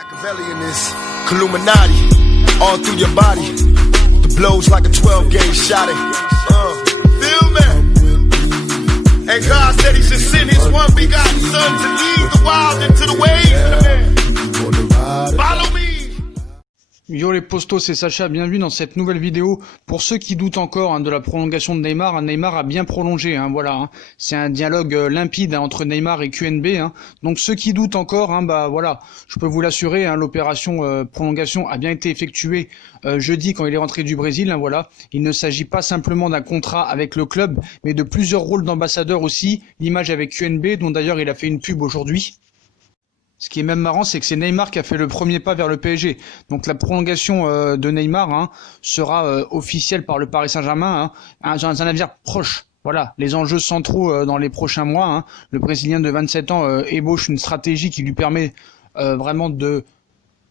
Machiavelli in this Illuminati, all through your body. The blows like a 12-gauge shot. Feel me? And God said He should send His one begotten Son to lead the wild into the ways. Follow me. Yo les postos, c'est Sacha, bienvenue dans cette nouvelle vidéo. Pour ceux qui doutent encore de la prolongation de Neymar, Neymar a bien prolongé, voilà. C'est un dialogue limpide entre Neymar et QNB. Donc ceux qui doutent encore, voilà, je peux vous l'assurer, l'opération prolongation a bien été effectuée jeudi quand il est rentré du Brésil. Voilà. Il ne s'agit pas simplement d'un contrat avec le club, mais de plusieurs rôles d'ambassadeur aussi. L'image avec QNB, dont d'ailleurs il a fait une pub aujourd'hui. Ce qui est même marrant, c'est que c'est Neymar qui a fait le premier pas vers le PSG. Donc la prolongation de Neymar sera officielle par le Paris Saint-Germain dans un avenir proche. Voilà, les enjeux centraux dans les prochains mois. Le Brésilien de 27 ans ébauche une stratégie qui lui permet vraiment de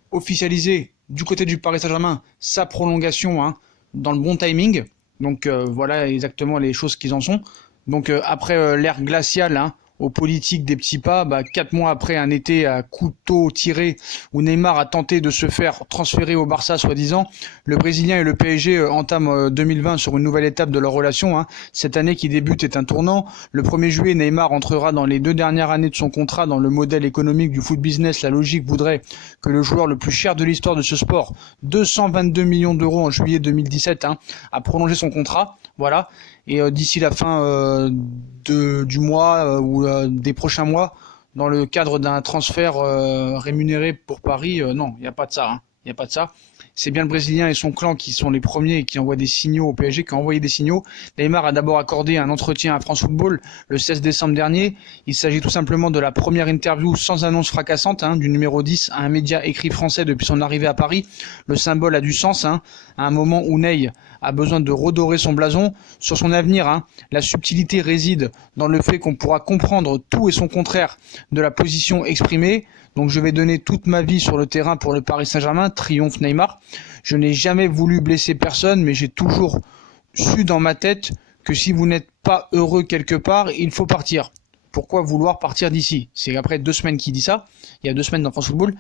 officialiser du côté du Paris Saint-Germain sa prolongation dans le bon timing. Donc voilà exactement les choses qu'ils en sont. Donc après l'ère glaciale, aux politiques des petits pas, 4 mois après un été à couteau tiré où Neymar a tenté de se faire transférer au Barça soi-disant, le Brésilien et le PSG entament 2020 sur une nouvelle étape de leur relation. Cette année qui débute est un tournant. Le 1er juillet, Neymar entrera dans les 2 dernières années de son contrat dans le modèle économique du foot business. La logique voudrait que le joueur le plus cher de l'histoire de ce sport, 222 millions d'euros en juillet 2017, a prolongé son contrat. Voilà. Et d'ici la fin du mois ou des prochains mois, dans le cadre d'un transfert rémunéré pour Paris, non, il n'y a pas de ça. Il n'y a pas de ça. C'est bien le Brésilien et son clan qui sont les premiers et qui envoient des signaux au PSG, qui ont envoyé des signaux. Neymar a d'abord accordé un entretien à France Football le 16 décembre dernier. Il s'agit tout simplement de la première interview sans annonce fracassante du numéro 10 à un média écrit français depuis son arrivée à Paris. Le symbole a du sens, à un moment où Ney a besoin de redorer son blason. Sur son avenir, la subtilité réside dans le fait qu'on pourra comprendre tout et son contraire de la position exprimée. Donc je vais donner toute ma vie sur le terrain pour le Paris Saint-Germain, triomphe Neymar. Je n'ai jamais voulu blesser personne, mais j'ai toujours su dans ma tête que si vous n'êtes pas heureux quelque part, il faut partir. Pourquoi vouloir partir d'ici? C'est après 2 semaines qu'il dit ça, il y a 2 semaines dans France Football.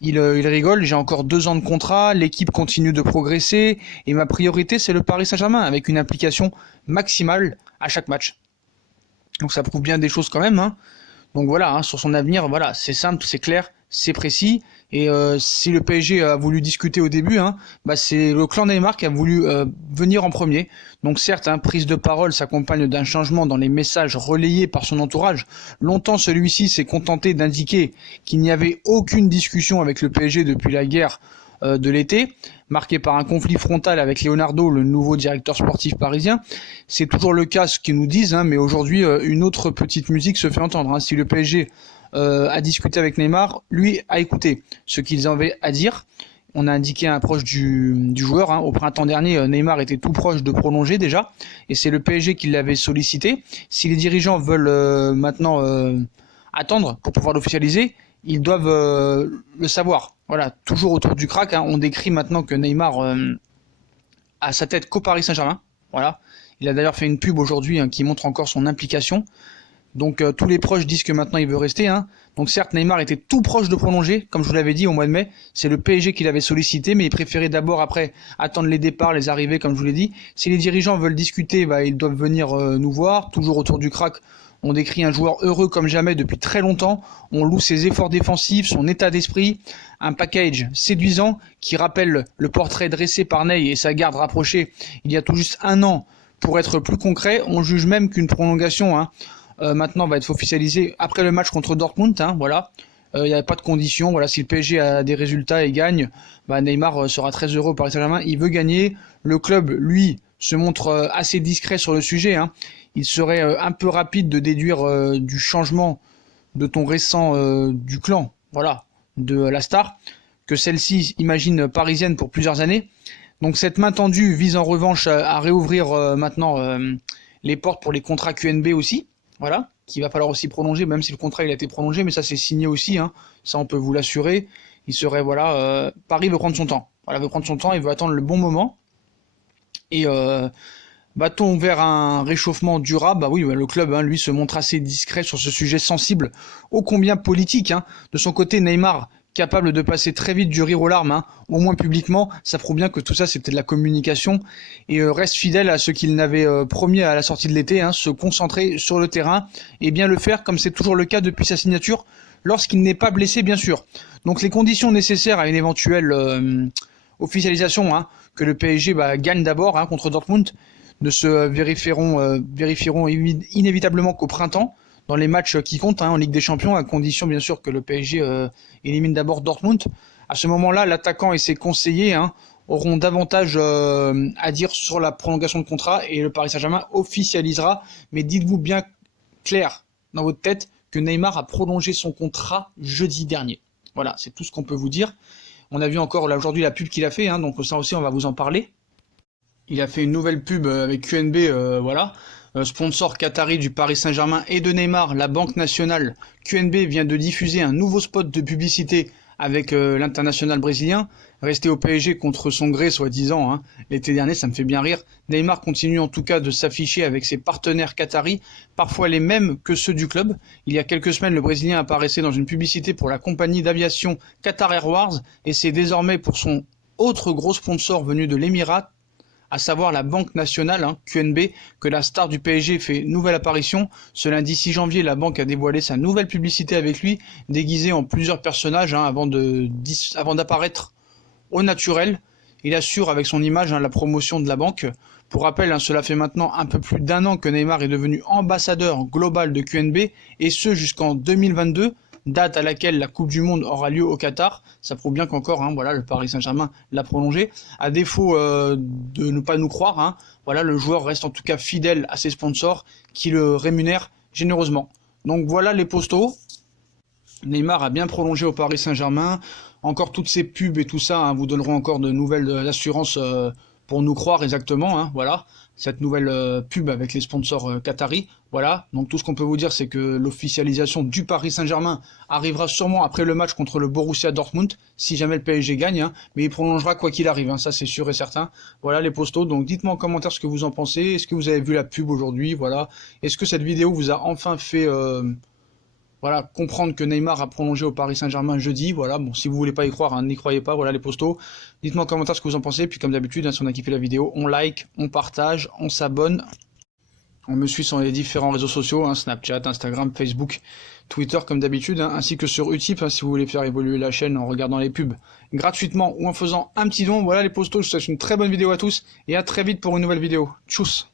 Il rigole, j'ai encore 2 ans de contrat, l'équipe continue de progresser, et ma priorité c'est le Paris Saint-Germain, avec une implication maximale à chaque match. Donc ça prouve bien des choses quand même. Donc voilà, sur son avenir, voilà, c'est simple, c'est clair, c'est précis. Et si le PSG a voulu discuter au début, c'est le clan Neymar qui a voulu venir en premier. Donc certes, prise de parole s'accompagne d'un changement dans les messages relayés par son entourage. Longtemps, celui-ci s'est contenté d'indiquer qu'il n'y avait aucune discussion avec le PSG depuis la guerre de l'été, marqué par un conflit frontal avec Leonardo, le nouveau directeur sportif parisien. C'est toujours le cas, ce qu'ils nous disent, mais aujourd'hui, une autre petite musique se fait entendre. Si le PSG a discuté avec Neymar, lui a écouté ce qu'ils avaient à dire. On a indiqué un proche du joueur. Au printemps dernier, Neymar était tout proche de prolonger déjà, et c'est le PSG qui l'avait sollicité. Si les dirigeants veulent maintenant attendre pour pouvoir l'officialiser, ils doivent le savoir. Voilà, toujours autour du crack. On décrit maintenant que Neymar a sa tête qu'au Paris Saint-Germain. Voilà. Il a d'ailleurs fait une pub aujourd'hui qui montre encore son implication. Donc tous les proches disent que maintenant il veut rester. Donc certes, Neymar était tout proche de prolonger, comme je vous l'avais dit au mois de mai. C'est le PSG qui l'avait sollicité, mais il préférait d'abord après attendre les départs, les arrivées, comme je vous l'ai dit. Si les dirigeants veulent discuter, ils doivent venir nous voir, toujours autour du crack. On décrit un joueur heureux comme jamais depuis très longtemps. On loue ses efforts défensifs, son état d'esprit, un package séduisant qui rappelle le portrait dressé par Ney et sa garde rapprochée il y a tout juste 1 an. Pour être plus concret, on juge même qu'une prolongation maintenant va être officialisée après le match contre Dortmund. Voilà. Il n'y avait pas de conditions. Voilà, si le PSG a des résultats et gagne, Neymar sera très heureux au Paris Saint-Germain. Il veut gagner. Le club, lui, se montre assez discret sur le sujet. Il serait un peu rapide de déduire du changement de ton récent du clan, voilà, de la star, que celle-ci imagine parisienne pour plusieurs années. Donc cette main tendue vise en revanche à réouvrir maintenant les portes pour les contrats QNB aussi, voilà, qu'il va falloir aussi prolonger, même si le contrat il a été prolongé, mais ça c'est signé aussi, ça on peut vous l'assurer. Il serait, Paris veut prendre son temps, veut prendre son temps, il veut attendre le bon moment. Et va-t-on vers un réchauffement durable? Oui, le club, lui, se montre assez discret sur ce sujet sensible, ô combien politique. De son côté, Neymar, capable de passer très vite du rire aux larmes, hein, au moins publiquement. Ça prouve bien que tout ça c'était de la communication, et reste fidèle à ce qu'il n'avait promis à la sortie de l'été, hein, se concentrer sur le terrain et bien le faire comme c'est toujours le cas depuis sa signature, lorsqu'il n'est pas blessé bien sûr. Donc les conditions nécessaires à une éventuelle officialisation, hein, que le PSG gagne d'abord, hein, contre Dortmund, ne se vérifieront inévitablement qu'au printemps, dans les matchs qui comptent, hein, en Ligue des Champions, à condition bien sûr que le PSG élimine d'abord Dortmund. À ce moment-là, l'attaquant et ses conseillers, hein, auront davantage à dire sur la prolongation de contrat, et le Paris Saint-Germain officialisera. Mais dites-vous bien clair dans votre tête que Neymar a prolongé son contrat jeudi dernier. Voilà, c'est tout ce qu'on peut vous dire. On a vu encore là aujourd'hui la pub qu'il a fait, hein, donc ça aussi on va vous en parler. Il a fait une nouvelle pub avec QNB, voilà. Sponsor qatari du Paris Saint-Germain et de Neymar, la Banque Nationale. QNB vient de diffuser un nouveau spot de publicité avec l'international brésilien, resté au PSG contre son gré soi-disant, hein, l'été dernier, ça me fait bien rire. Neymar continue en tout cas de s'afficher avec ses partenaires qataris, parfois les mêmes que ceux du club. Il y a quelques semaines, le Brésilien apparaissait dans une publicité pour la compagnie d'aviation Qatar Airways, et c'est désormais pour son autre gros sponsor venu de l'Émirat, à savoir la Banque Nationale, hein, QNB, que la star du PSG fait nouvelle apparition. Ce lundi 6 janvier, la banque a dévoilé sa nouvelle publicité avec lui, déguisé en plusieurs personnages, hein, avant d'apparaître au naturel. Il assure avec son image, hein, la promotion de la banque. Pour rappel, hein, cela fait maintenant un peu plus d'un an que Neymar est devenu ambassadeur global de QNB, et ce jusqu'en 2022. Date à laquelle la Coupe du Monde aura lieu au Qatar. Ça prouve bien qu'encore, hein, voilà, le Paris Saint-Germain l'a prolongé. À défaut de ne pas nous croire, hein, voilà, le joueur reste en tout cas fidèle à ses sponsors qui le rémunèrent généreusement. Donc voilà les postos. Neymar a bien prolongé au Paris Saint-Germain. Encore toutes ces pubs et tout ça, hein, vous donneront encore de nouvelles assurances pour nous croire exactement, hein, voilà, cette nouvelle pub avec les sponsors qataris. Voilà, donc tout ce qu'on peut vous dire, c'est que l'officialisation du Paris Saint-Germain arrivera sûrement après le match contre le Borussia Dortmund, si jamais le PSG gagne, hein, mais il prolongera quoi qu'il arrive, hein, ça c'est sûr et certain. Voilà les postos, donc dites-moi en commentaire ce que vous en pensez. Est-ce que vous avez vu la pub aujourd'hui, voilà. Est-ce que cette vidéo vous a enfin fait voilà, comprendre que Neymar a prolongé au Paris Saint-Germain jeudi, voilà, bon, si vous voulez pas y croire, hein, n'y croyez pas, voilà les postos. Dites-moi en commentaire ce que vous en pensez, puis comme d'habitude, hein, si on a kiffé la vidéo, on like, on partage, on s'abonne. On me suit sur les différents réseaux sociaux, hein, Snapchat, Instagram, Facebook, Twitter comme d'habitude, hein, ainsi que sur Utip, hein, si vous voulez faire évoluer la chaîne en regardant les pubs gratuitement ou en faisant un petit don. Voilà les postos, je vous souhaite une très bonne vidéo à tous, et à très vite pour une nouvelle vidéo. Tchuss.